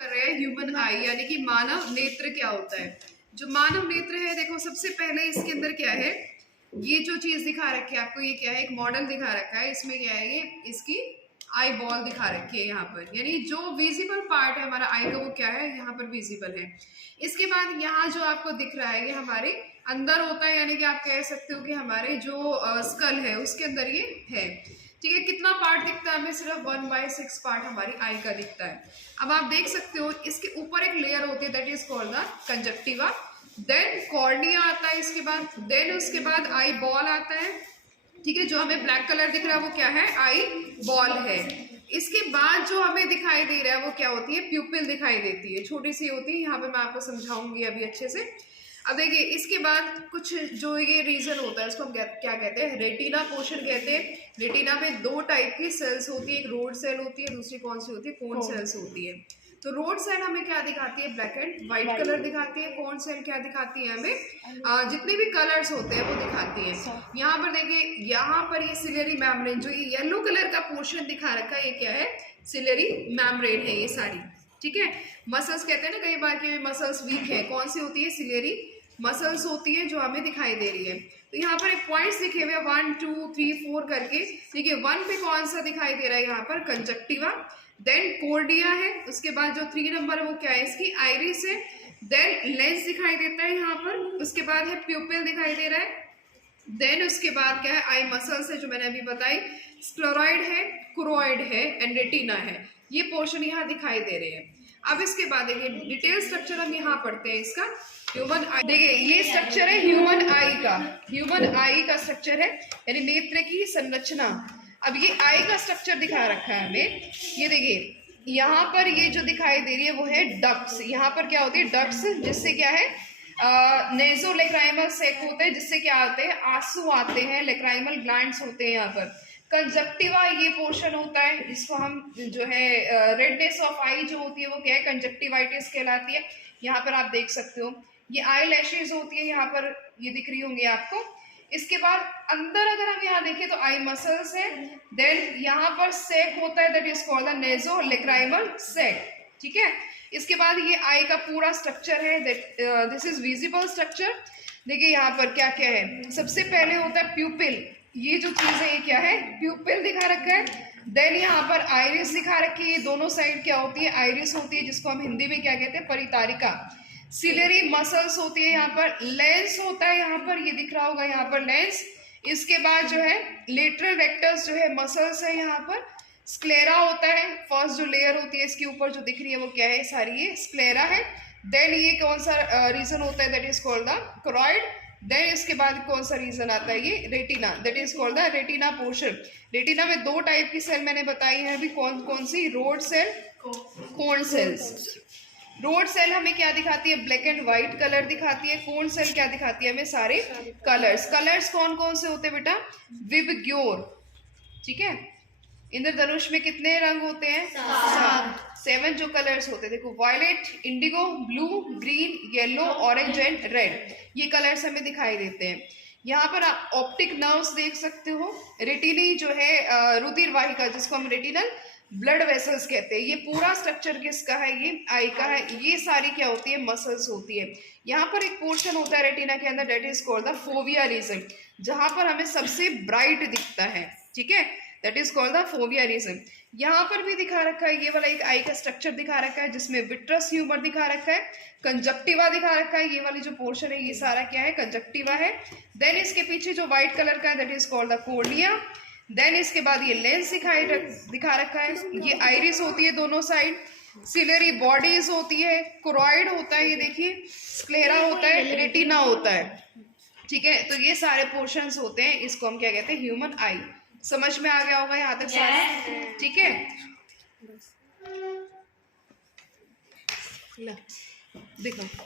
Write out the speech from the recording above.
कर रहे हैं ह्यूमन आई यानी कि मानव नेत्र क्या होता है। जो मानव नेत्र है, देखो सबसे पहले इसके अंदर क्या है, ये जो चीज दिखा रखी है आपको, ये क्या है, एक मॉडल दिखा रखा है। इसमें क्या है, ये इसकी आई बॉल दिखा रखी है यहाँ पर, यानी जो विजिबल पार्ट है हमारा आई का वो क्या है, यहाँ पर विजिबल है। इसके बाद यहाँ जो आपको दिख रहा है ये हमारे अंदर होता है, यानी कि आप कह सकते हो कि हमारे जो स्कल है उसके अंदर ये है। ठीक है, कितना पार्ट दिखता है हमें, सिर्फ 1/6 पार्ट हमारी आई का दिखता है। अब आप देख सकते हो इसके ऊपर एक लेयर होती है, that is called the conjunctiva. Then cornea आता है इसके बाद, देन उसके बाद आई बॉल आता है। ठीक है, जो हमें ब्लैक कलर दिख रहा है वो क्या है, आई बॉल है। इसके बाद जो हमें दिखाई दे रहा है वो क्या होती है, प्यूपिल दिखाई देती है, छोटी सी होती है। यहाँ पे मैं आपको समझाऊंगी अभी अच्छे से। अब देखिए इसके बाद कुछ जो ये रीजन होता है उसको हम क्या कहते हैं, रेटिना पोर्शन कहते हैं। रेटिना में 2 टाइप की सेल्स होती है, एक रोड सेल होती है, दूसरी कौन सी होती है, कोन सेल्स होती है। तो रोड सेल हमें क्या दिखाती है, ब्लैक एंड व्हाइट कलर दिखाती है। कोन सेल क्या दिखाती है हमें, जितने भी कलर्स होते हैं वो दिखाती है। यहाँ पर देखिए, यहाँ पर ये सिलियरी मेम्ब्रेन, जो ये येलो कलर का पोर्शन दिखा रखा है, ये क्या है, सिलियरी मेम्ब्रेन है ये सारी। ठीक है, मसल्स कहते हैं ना कई बार कि मसल्स वीक है, कौन सी होती है, सिलियरी मसल्स होती है जो हमें दिखाई दे रही है। तो यहाँ पर एक पॉइंट्स लिखे हुए 1 2 3 4 करके। देखिए 1 पे कौन सा दिखाई दे रहा है, यहाँ पर कंजक्टिवा, देन कोर्डिया है, उसके बाद जो 3 नंबर है वो क्या है, इसकी आइरिस है, देन लेंस दिखाई देता है यहाँ पर, उसके बाद है प्यूपिल दिखाई दे रहा है, देन उसके बाद क्या है, आई मसल्स है जो मैंने अभी बताई, स्क्लेरॉइड है, क्रोइड है एंड रेटिना है। ये पोर्शन यहाँ दिखाई दे रहे हैं। अब इसके बाद देखिए डिटेल स्ट्रक्चर हम यहाँ पढ़ते हैं इसका। ह्यूमन आई, देखिए ये स्ट्रक्चर है ह्यूमन आई का, ह्यूमन आई का स्ट्रक्चर है, यानी नेत्र की संरचना। अब ये आई का स्ट्रक्चर दिखा रखा है हमें, ये देखिए यहाँ पर ये जो दिखाई दे रही है वो है डक्ट्स। यहाँ पर क्या होती है, डक्ट्स, जिससे क्या है, नेज़ोलेक्राइमल सेक होते हैं, जिससे क्या आते हैं, आंसू आते हैं, लेक्राइमल ग्लैंड्स होते हैं यहाँ पर। कंजक्टिवा ये पोर्शन होता है जिसको हम जो है रेडनेस ऑफ आई जो होती है वो क्या है, कंजक्टिवाइटिस कहलाती है। यहाँ पर आप देख सकते हो ये आई लैशेज होती है, यहाँ पर ये दिख रही होंगी आपको। इसके बाद अंदर अगर हम यहाँ देखें तो आई मसल्स है, देन यहाँ पर सेक होता है, दैट इज कॉल्ड द नेज़ोलेक्राइमल सेक। ठीक है, इसके बाद ये आई का पूरा स्ट्रक्चर है, दिस इज विजिबल स्ट्रक्चर। देखिए यहाँ पर क्या क्या है, सबसे पहले होता है प्यूपिल, ये जो चीज है ये क्या है, प्यूपिल दिखा रखा है। देन यहाँ पर आइरिस दिखा रखी है, ये दोनों साइड क्या होती है, आइरिस होती है, जिसको हम हिंदी में क्या कहते हैं, परितारिका। सिलियरी मसल्स होती है, यहाँ पर लेंस होता है, यहाँ पर ये दिख रहा होगा, यहाँ पर लेंस। इसके बाद जो है लेटरल रेक्टस जो है मसल्स है, यहाँ पर स्क्लेरा होता है, फर्स्ट जो लेयर होती है इसके ऊपर जो दिख रही है वो क्या है, सारी ये स्क्लेरा है। देन ये कौन सा रीजन होता है, that is called the choroid. Then इसके बाद कौन सा रीजन आता है, ये retina, that is called the retina portion. Retina में 2 टाइप की सेल मैंने बताई है अभी, कौन कौन सी, rod cell, cone cells. Rod cell हमें क्या दिखाती है, ब्लैक एंड व्हाइट कलर दिखाती है। कोन सेल क्या दिखाती है हमें, सारे कलर्स। कलर्स कौन कौन से होते हैं बेटा, विबग्योर। ठीक है, इंद्रधनुष में कितने रंग होते हैं, 7 जो कलर्स होते हैं, देखो violet, indigo, blue, green, yellow, orange and red, ये कलर्स हमें दिखाई देते हैं। यहाँ पर आप ऑप्टिक नर्व्स देख सकते हो, रेटिनी जो है रुधिर वाहिका, जिसको हम रेटिनल ब्लड वेसल्स कहते हैं। ये पूरा स्ट्रक्चर किसका है, ये आई का है। ये सारी क्या होती है, मसल्स होती है। यहाँ पर एक पोर्शन होता है रेटिना के अंदर, that is called the fovea region, जहां पर हमें सबसे ब्राइट दिखता है। ठीक है, that is called the fovea region. यहाँ पर भी दिखा रखा है, ये वाला एक आई का स्ट्रक्चर दिखा रखा है, जिसमें विट्रस ह्यूमर दिखा रखा है, कंजक्टिवा दिखा रखा है, ये वाली जो पोर्शन है ये सारा क्या है, कंजक्टिवा है। देन इसके पीछे जो व्हाइट कलर का है, that is called the cornea. देन इसके बाद ये लेंस दिखा रखा है, ये आइरिस होती है दोनों साइड, सिलियरी बॉडीज होती है, क्रोइड होता है, ये देखिए स्क्लेरा होता है, रेटिना होता है। ठीक है, तो ये सारे पोर्शंस होते हैं, इसको हम क्या कहते हैं, ह्यूमन आई। समझ में आ गया होगा यहाँ तक सारा, ठीक है। देखो